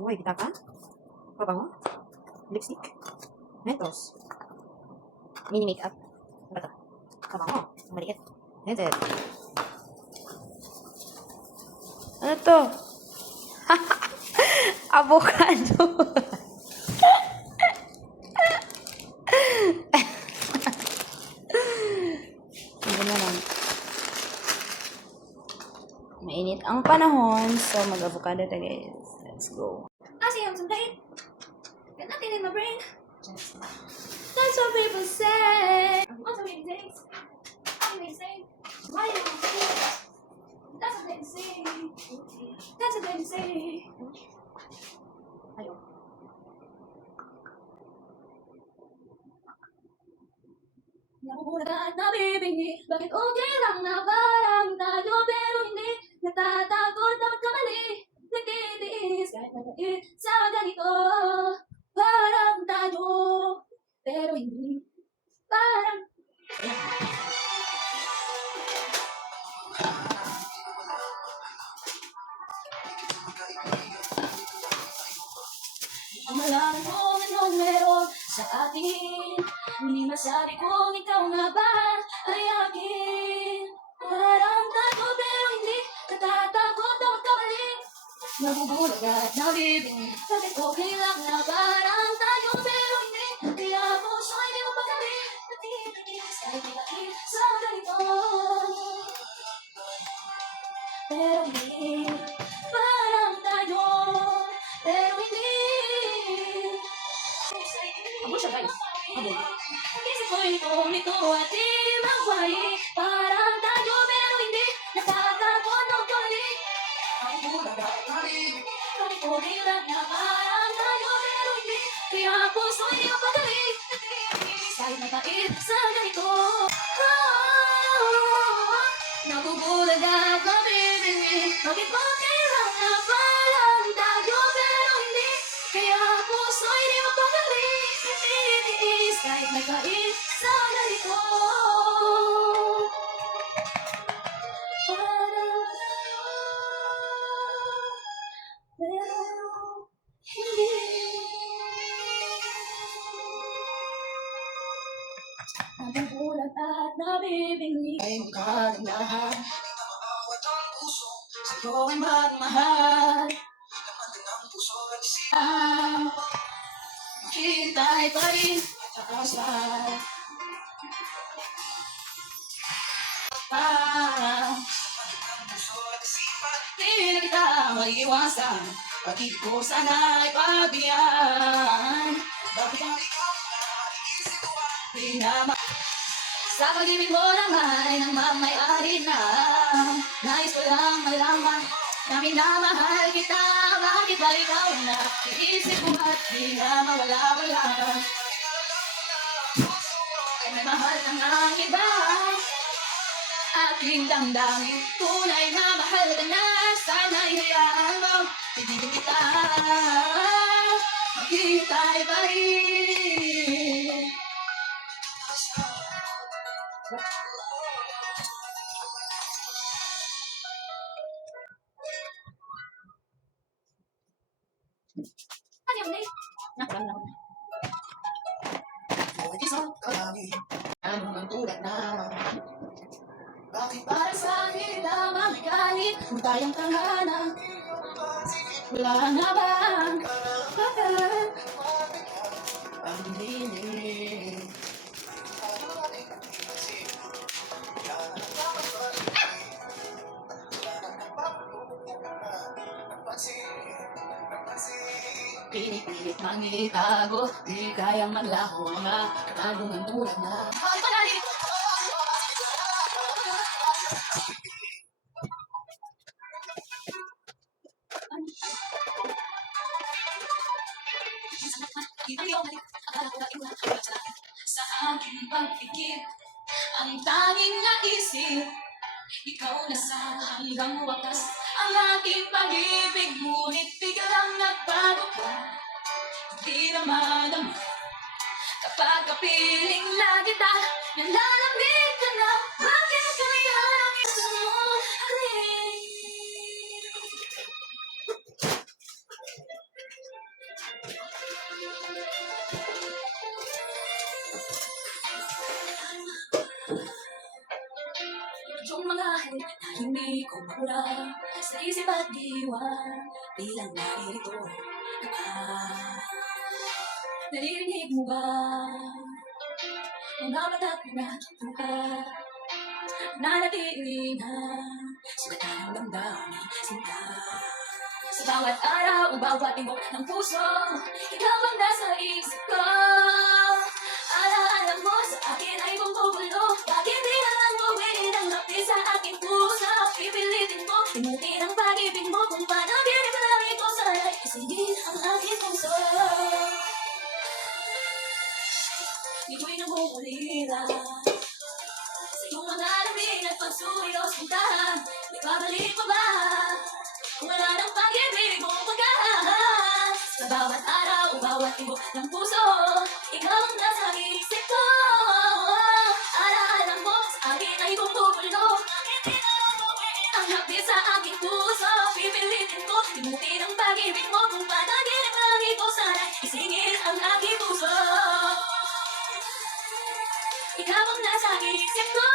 Uy, pitaka. Pabango. Lipstick. Mentos. Mini makeup. Ano ba ito? Pabango. Maliit. Lenses. Ano to? Avocado. Ano na lang. Mainit ang panahon, so mag-avocado tayo guys. Let's go. I see I'm someday. Got nothing in my brain. That's what people say. What's the main things? How do they say? Why do you say? That's what they say. That's what they say. Ayaw. Nakukulat na bibingi. Bakit okay lang na parang tayo pero hindi? Natatakot na magkamali. Nagtitiis kahit mabait sa ganito. Parang tayo pero hindi. Parang ang malaman kung anong meron sa atin. Hindi masabi kung ikaw nga ba ay akin. Parang tayo pero hindi. Natatakot na magkamali. Nabubulag at nabibing. Bakit okay lang na parang tayo pero hindi. Kaya puso ay di mo pagkali. Natitiis kahit may lakit sa ganito. Pero hindi. Parang tayo pero hindi. Abo siya guys. Abo. Isip ko ito at di magwari. Parang tayo pero hindi. Natatakot na magkamali. Ang bulag at nabibig. Kahit okay lang na parang tayo pero hindi. Kaya ang puso ay di mapagaling. Natitiis kahit mapait sa ganito. Nabubulag at nabibig. Bakit okay lang na parang tayo pero hindi. Kaya ang puso ay di mapagaling. Natitiis kahit mapait sa ganito. Parang pero hindi. Nabubulag at nabibingnig ay magkagandahan. Sa'yo ay magmahal. Maghihintay pa rin sa kasal. Di na kita maiiwasan. Pag-ibig ko sana'y pagbigyan. Bakit ang di naman sa pag-ibig mo naman ay nagmamay-ari na. Nais ko lang malaman na minamahal kita. Bakit ba ikaw na iisip ko at di na mawala-wala? Ay may mahal ng ang iba. Aking damdamin tunay na mahal ka na. Sana'y hayaan mo ibigin kita. Maghihintay pa rin. Ano yung day? Nakulang na ako. Isang kalangin, ano ang tulad naman? Bakit para sa akin lamang ay galit? Kung tayong tahanan, wala na bang bakit? Ang dilim. Pinipilit mangitago, di kayang maglaho nga katagong ang tulad na. Ay, panali! Sa aking pagpikit, ang tanging naisip, ikaw na sa hanggang wakas. Ang aking pag-ibig, ngunit biglang nagbago ka. Di na madama kapag kapiling na kita. Nalalamig ka na, bakit kaya ang gusto mo? Hindi ko mapura sa isip at diwa. Bilang naririto ka ba? Naririnig mo ba? Mga mata't pinatutukan nanatili na sugatan ng damdamin sinta. Sa bawat araw, bawat tibok ng puso, ikaw ang nasa isip ko. Alaala mo sa akin ay bumubulo. Bakit di na lang mawin ang lapis sa aking puso? Pipilitin mo, imutin ang pag-ibig mo. Kung panaginip lang ito sana'y isingin ang aking puso. Dito'y namumulira sa iyong mga lamin at pagsuyo sintahan. May babalik mo ba? Kung wala ng pag-ibig mo pagkahan. Sa bawat araw, bawat tibok ng puso, ikaw ang nasa isip ko. Alaala mo sa akin ay bumubulo. Ang hapis sa aking puso, pipilitin ko, imutin ang pag-ibig mo. Kung panaginip lang ito sana'y isingin ang aking puso. Ikaw ang nasa isip ko.